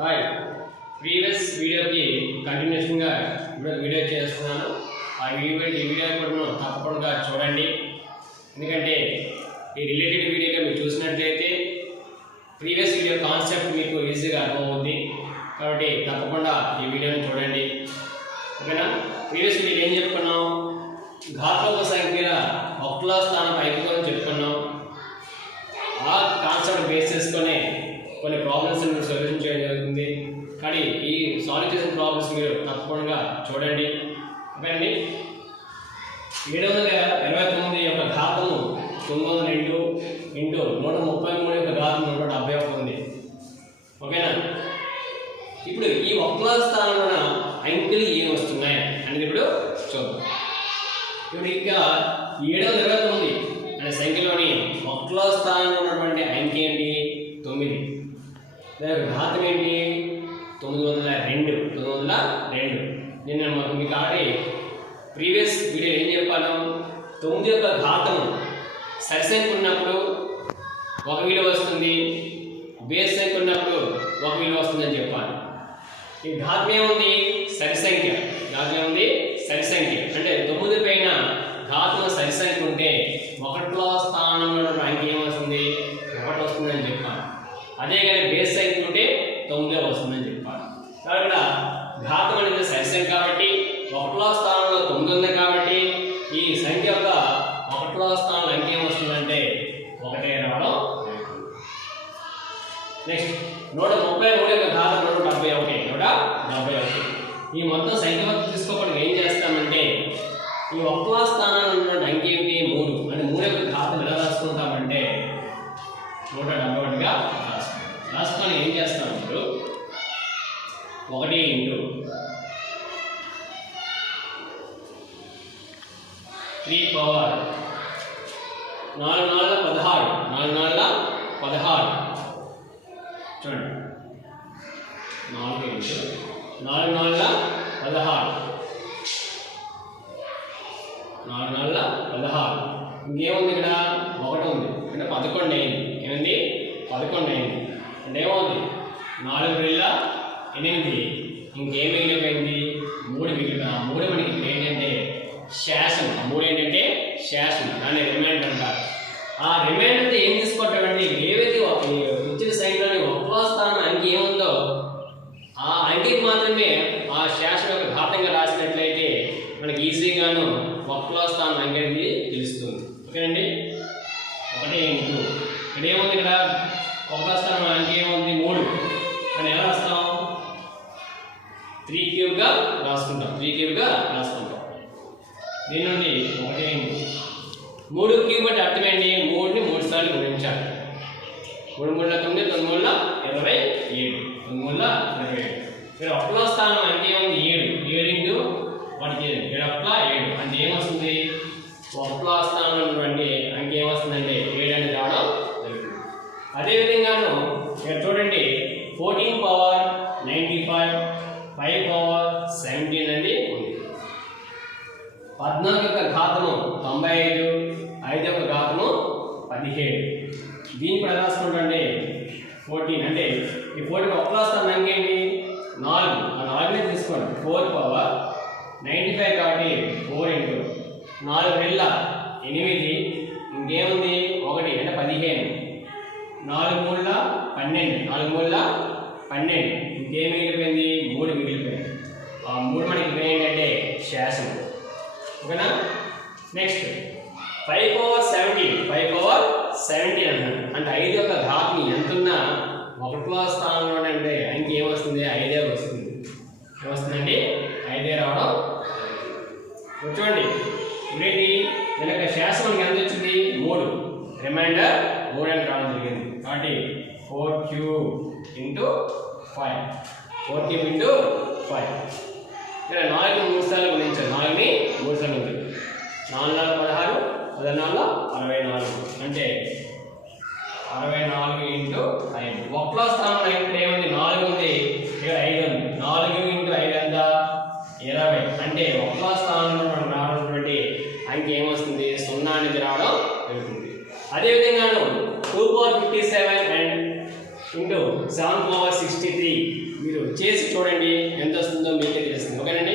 Hi previous వీడియోకి కంటిన్యూషన్గా ఇప్పుడు video చేస్తున్నాను. ఆ వీడియో ఈ వీడియో కూడా తప్పకుండా చూడండి. ఎందుకంటే ఈ రిలేటెడ్ వీడియోగా మీరు చూసినట్లయితే ప్రీవియస్ వీడియో కాన్సెప్ట్ మీకు ఈజీగా అర్థమవుతుంది కాబట్టి తప్పకుండా ఈ వీడియోని చూడండి. ఓకేనా? ప్రీవియస్ వీడియో ఏం చెప్పుకున్నాం? ఘాతక సంఖ్యల ఒకలా స్థానం పైకి కూడా చెప్పుకున్నాం ఆ కాన్సెప్ట్ బేస్ చేసుకొని కొన్ని ప్రాబ్లమ్స్ మీరు సొల్యూషన్ చేయడం జరుగుతుంది. కానీ ఈ సాల్వ్ చేసిన ప్రాబ్లమ్స్ మీరు తప్పకుండా చూడండి. ఓకేనండి? ఏడు వందల ఇరవై తొమ్మిది యొక్క ఘాతము తొమ్మిది వందల రెండు ఇంటూ నూట ముప్పై మూడు యొక్క ఘాతం నూట డెబ్బై ఒకటి ఉంది. ఓకేనా? ఇప్పుడు ఈ ఒక్కల స్థానంలో అంకెలు ఏమి వస్తున్నాయి అనేది ఇప్పుడు చూద్దాం. ఇప్పుడు ఇంకా ఏడు వందల ఇరవై తొమ్మిది అనే సంఖ్యలోని ఒక్కల స్థానంలో ఉన్నటువంటి అంకె ఏంటి? దాని ఘాతం ఏంటి? తొమ్మిది వందల రెండు తొమ్మిది వందల రెండు. నేను మాకు మీకు ఆల్రెడీ ప్రీవియస్ వీడియో ఏం చెప్పాను? తొమ్మిది యొక్క ఘాతం సరిసంఖ్య ఉన్నప్పుడు ఒక విలువ వస్తుంది బేస్ సంఖ్య ఉన్నప్పుడు ఒక విలువ వస్తుందని చెప్పాను. ఈ ఘాతం ఏముంది? సరి సంఖ్య ఘాతం ఏముంది? సరి సంఖ్య అంటే తొమ్మిది పైన ఘాతం సరి సంఖ్య ఉంటే ఒకటిలో స్థానంలో ర్యాంక్ ఏమొస్తుంది ఒకటి వస్తుందని చెప్పాను. అదే కానీ బేస్ సంఖ్య ఉంటే తొమ్మిదే వస్తుందని చెప్పాలి కాకుండా ఇక్కడ ఘాతం అనేది సరి కాబట్టి ఒకటో స్థానంలో తొమ్మిది ఉంది కాబట్టి ఈ సంఖ్య యొక్క ఒకటో స్థానంలో అంకె ఏమొస్తుందంటే ఒకటే రావడం నెక్స్ట్ నూట ముప్పై మూడు యొక్క ఘాతం నూట డెబ్బై ఒకటి నూట డెబ్బై ఒకటి. ఈ మొత్తం సంఖ్య తీసుకోకుండా ఏం చేస్తామంటే ఈ ఒక్కలా స్థానాన్ని ఉన్నటువంటి అంకె ఏమిటి? మూడు. అంటే మూడు యొక్క ఘాతం ఎలా రాసుకుంటామంటే నూట డెబ్బై ఒకటిగా రాసుకొని ఏం చేస్తాం ఇప్పుడు? ఒకటి ఇంటూ త్రీ పవర్ నాలుగు నాలుగు పదహారు. నాలుగు నాలుగు పదహారు. చూడండి. నాలుగు ఇంటూ నాలుగు నాలుగు పదహారు. నాలుగు నాలుగు పదహారు. ఇంకేముంది ఇక్కడ? ఒకటి ఉంది. అంటే పదకొండు అయింది. ఏమైంది? పదకొండు అయింది. అంటే ఏమవుతుంది? నాలుగు వేల ఎనిమిది. ఇంకేం మిగిలిపోయింది మూడు మిగిలిన మూడు మనకి ఇప్పుడు ఏంటంటే శాసనం. మూడు ఏంటంటే శాసనం. దాన్ని రిమైండర్ అంటారు. ఆ రిమైండర్ ఏం తీసుకుంటామంటే ఏవైతే ఒక- ఈ ఇచ్చిన సంఖ్యలోని ఒక్కో స్థానం అంకి ఏముందో ఆ అంకి మాత్రమే ఆ శాసనం యొక్క ఘాతంగా రాసినట్లయితే మనకి ఈజీగాను ఒక్కలో స్థానం అనేది తెలుస్తుంది. ఓకేనండి? ఒకటే ఇంటూ ఇక్కడ ఏముంది ఇక్కడ? ఒకటో స్థానం అంకె ఏముంది? మూడు. కానీ ఎలా రాస్తాం? త్రీ క్యూబ్గా రాసుకుంటాం. త్రీ క్యూబ్గా రాసుకుంటాం. దీని నుండి ఒకటి మూడు క్యూబ్ అంటే అర్థమేంటి మూడుని మూడు సార్లు గుణించాలి మూడు మూడుల తొమ్మిది తొమ్మిది మూడుల ఇరవై ఏడు. తొమ్మిది మూడుల ఇరవై ఏడు. ఇక్కడ ఒక్కలో స్థానం అంటే ఏముంది? ఏడు. ఏడు ఇంటూ వాటికి ఏడు. ఒక్కల ఏడు. అంటే ఏమొస్తుంది? ఒక్కలో స్థానంలో ఉన్నటువంటి పద్నాలుగు యొక్క ఘాతము తొంభై ఐదు ఐదు యొక్క ఘాతము పదిహేడు. దీని కూడా రాసుకుంటే ఫోర్టీన్ అంటే ఈ ఫోర్టీన్ ఒక్కలా స్థానం ఇంకేంటి నాలుగు. ఆ నాలుగునే తీసుకోండి. ఫోర్ పవర్ నైంటీ ఫైవ్ కాబట్టి ఫోర్ ఇంటూ నాలుగు వెళ్ళ ఎనిమిది. ఇంకేముంది? ఒకటి అంటే పదిహేను. నాలుగు మూడుల పన్నెండు. నాలుగు మూడుల పన్నెండు. ఇంకేం మిగిలిపోయింది? మూడు మిగిలిపోయింది. ఆ మూడు మనకి ఇక్కడ ఏంటంటే శాసనం. ఓకేనా? Next five power seventeen five power seventeen అంటున్నాడు అంటే ఐదు యొక్క ఘాతం ఎంతున్నా? ఒకటో స్థానంలో అంటే ఇంకేం ఏమొస్తుంది ఐదే వస్తుంది. ఏమొస్తుందండి? ఐదే రావడం కూర్చోండి చూడండి. ఇప్పుడేంటి? దీని యొక్క శాసనం ఎంత వచ్చింది? మూడు. రిమైండర్ మూడు అని రావడం జరిగింది. కాబట్టి four Q into five four cube into five ఇక్కడ నాలుగు మూడు సార్లు గుణించాలి నాలుగుని మూడు సార్లు ఉంది. నాలుగు నాలుగు పదహారు పదనాలుగు అరవై నాలుగు అంటే అరవై నాలుగు ఇంటూ ఐదు. ఒక్కలో స్థానంలో ఇక్కడ ఏముంది? నాలుగు ఉంది. ఇక్కడ ఐదు ఉంది. నాలుగు ఇంటూ ఐదు ఎంత? ఇరవై. అంటే ఒక్కలో స్థానంలో మనం రావడానికి అంకె ఏమొస్తుంది? సున్నా అనేది రావడం జరుగుతుంది. అదేవిధంగా two power fifty seven and into seven power sixty three. మీరు చేసి చూడండి ఎంత వస్తుందో మీకే తెలుస్తుంది ఓకేనండి